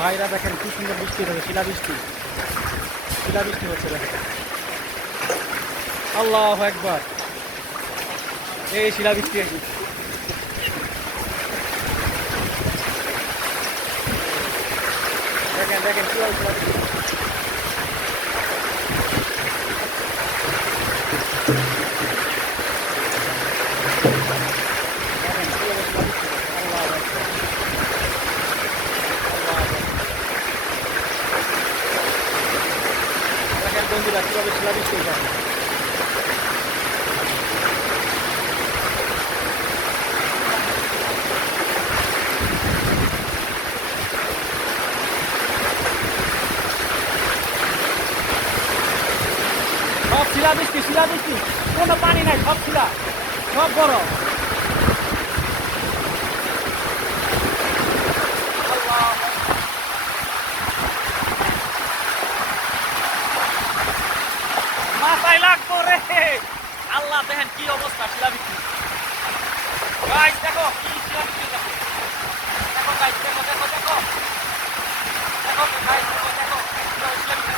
ভাইরা দেখেন কি সুন্দর বৃষ্টি হচ্ছে, শিলাবৃষ্টি শিলাবৃষ্টি হচ্ছে দেখেন। আল্লাহু আকবার, এই শিলাবৃষ্টি দেখেন দেখেন কি শিলাবৃষ্টি। দেখেন বন্ধুরা কীভাবে শিলাবৃষ্টি হয়েছে। সব শিলাবৃষ্টি শিলাবৃষ্টি, কোনো পানি নাই, সব শিলা, সব বড়। মাথায় লাগবো রে, আল্লাহ দেখেন কি অবস্থা শিলাবৃষ্টি। গাইস দেখো কি শিলাবৃষ্টি, দেখো দেখো গাইস, দেখো দেখো দেখো দেখো গাইস, দেখো দেখো কিভাবে শিলাবৃষ্টি,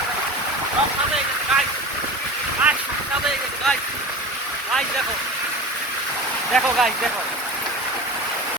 সব সাদা হয়ে গেছে গাইস, গাইস সাদা হয়ে গেছে গাইস, গাইস দেখো দেখো গাইস দেখো।